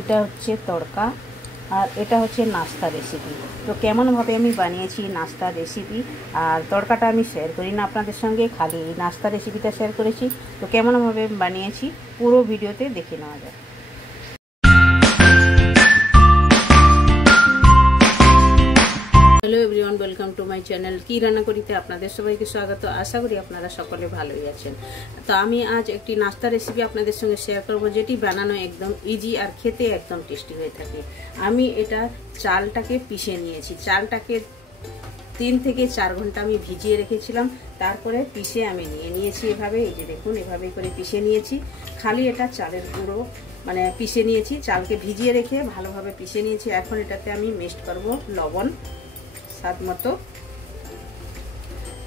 এটা হচ্ছে তড়কা আর এটা হচ্ছে নাস্তা রেসিপি। তো কেমনভাবে আমি বানিয়েছি নাস্তা রেসিপি আর তড়কাটা আমি শেয়ার করি না আপনাদের সঙ্গে, খালি নাস্তা রেসিপিটা শেয়ার করেছি। তো কেমনভাবে বানিয়েছি পুরো ভিডিওতে দেখে নেওয়া যায়। Hello everyone, welcome to my channel. কি রান্না করিতে আপনাদের সবাইকে স্বাগত। আশা করি আপনারা সকলে ভালোই আছেন। তো আমি আজ একটি নাস্তা রেসিপি আপনাদের সঙ্গে শেয়ার করব, যেটি বানানো একদম ইজি আর খেতে একদম টেস্টি হয়ে থাকে। আমি এটা চালটাকে পিষে নিয়েছি। চালটাকে 3 থেকে 4 ঘন্টা আমি ভিজিয়ে রেখেছিলাম, তারপরে পিষে আমি নিয়েছি এভাবে। এই যে দেখুন, এভাবেই করে পিষে নিয়েছি। খালি এটা চালের গুঁড়ো মানে পিষে নিয়েছি, চালকে ভিজিয়ে রেখে ভালোভাবে পিষে নিয়েছি। এখন এটাতে আমি মিক্সড করব লবণ,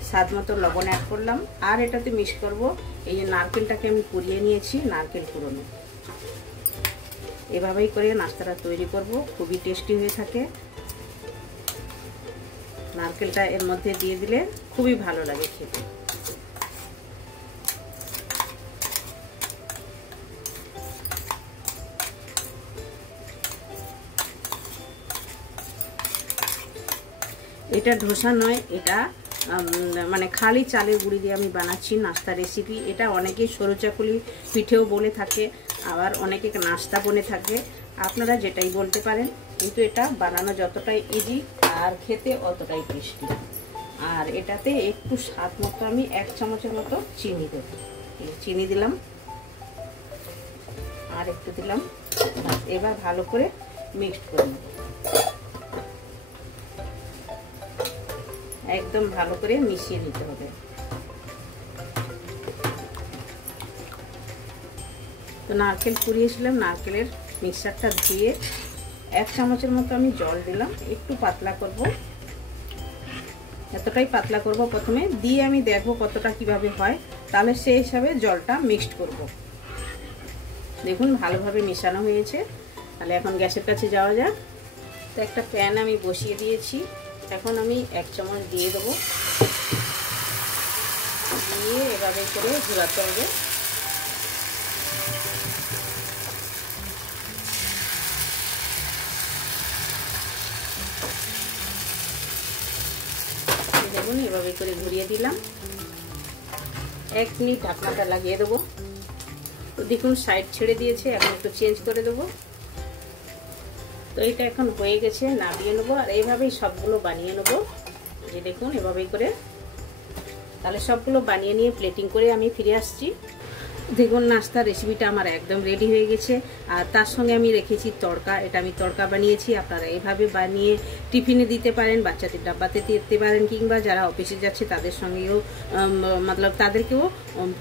স্বাদ মতো লবণ অ্যাড করলাম। আর এটাতে মিক্স করব এই যে নারকেলটাকে আমি কুড়িয়ে নিয়েছি, নারকেল কুড়োনো। এভাবেই করে নাস্তাটা তৈরি করব, খুবই টেস্টি হয়ে থাকে। নারকেলটা এর মধ্যে দিয়ে দিলে খুবই ভালো লাগে খেতে। এটা ধোসা নয়, এটা মানে খালি চালের গুঁড়ি দিয়ে আমি বানাচ্ছি নাস্তা রেসিপি। এটা অনেকে সরু চাকুলি পিঠেও বলে থাকে, আবার অনেকে নাস্তা বলে থাকে, আপনারা যেটাই বলতে পারেন। কিন্তু এটা বানানো যতটাই ইজি আর খেতে অতটাই টেস্টি। আর এটাতে একটু স্বাদ মতো আমি 1 চামচের মতো চিনি দেব। চিনি দিলাম আর একটু দিলাম। এবার ভালো করে মিক্সড করে নেব, একদম ভালো করে মিশিয়ে নিতে হবে। তো নারকেল কুড়িয়েছিলাম, নারকেলের মিক্সচারটা ধুয়ে 1 চামচের মতো আমি জল দিলাম। একটু পাতলা করব, এতটাই পাতলা করব প্রথমে, দিয়ে আমি দেখবো কতটা কিভাবে হয়, তাহলে সেই হিসাবে জলটা মিক্সড করব। দেখুন ভালোভাবে মেশানো হয়েছে। তাহলে এখন গ্যাসের কাছে যাওয়া যাক। তো একটা প্যান আমি বসিয়ে দিয়েছি, এখন আমি 1 চামচ দিয়ে দেবো। দিয়ে এভাবে করে ঘোরাতে হবে। দেখুন এভাবে করে ঘুরিয়ে দিলাম। 1 মিনিট ঢাকনাটা লাগিয়ে দেবো। তো দেখুন সাইড ছেড়ে দিয়েছে, এখন একটু চেঞ্জ করে দেবো। তো এটা এখন হয়ে গেছে, নামিয়ে নেবো। আর এইভাবেই সবগুলো বানিয়ে নেবো। যে দেখুন এভাবেই করে, তাহলে সবগুলো বানিয়ে নিয়ে প্লেটিং করে আমি ফিরে আসছি। দেখুন নাস্তার রেসিপিটা আমার একদম রেডি হয়ে গেছে। আর তার সঙ্গে আমি রেখেছি তড়কা। এটা আমি তড়কা বানিয়েছি, আপনারা এভাবে বানিয়ে টিফিনে দিতে পারেন, বাচ্চাদের ডাব্বাতে দিতে পারেন, কিংবা যারা অফিসে যাচ্ছে তাদের সঙ্গেও তাদেরকেও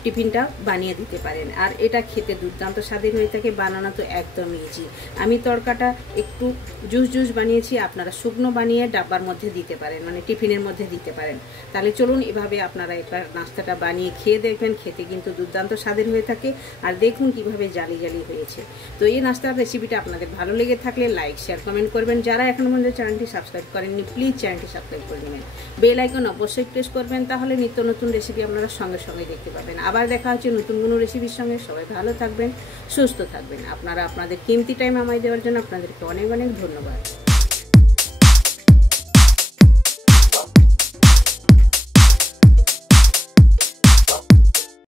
টিফিনটা বানিয়ে দিতে পারেন। আর এটা খেতে দুর্দান্ত স্বাদের হয়ে থাকে, বানানো তো একদম ইজি। আমি তড়কাটা একটু জুস বানিয়েছি, আপনারা শুকনো বানিয়ে ডাব্বার মধ্যে দিতে পারেন, মানে টিফিনের মধ্যে দিতে পারেন। তাহলে চলুন এভাবে আপনারা একবার নাস্তাটা বানিয়ে খেয়ে দেখবেন, খেতে কিন্তু দুর্দান্ত স্বাদের হয়ে থাকে। আর দেখুন কিভাবে জালি জালি হয়েছে। তো এই নাস্তার রেসিপিটা আপনাদের ভালো লেগে থাকলে লাইক, শেয়ার, কমেন্ট করবেন। যারা এখনো পর্যন্ত চ্যানেলটি সাবস্ক্রাইব করেননি, প্লিজ চ্যানেলটি সাবস্ক্রাইব করে নেবেন। বেল আইকন অবশ্যই প্রেস করবেন, তাহলে নিত্য নতুন রেসিপি আপনারা সঙ্গে সঙ্গে দেখতে পাবেন। আবার দেখা হচ্ছে নতুন কোনো রেসিপির সঙ্গে। সবাই ভালো থাকবেন, সুস্থ থাকবেন। আপনারা আপনাদের কিমতি টাইম আমায় দেওয়ার জন্য আপনাদেরকে অনেক অনেক ধন্যবাদ।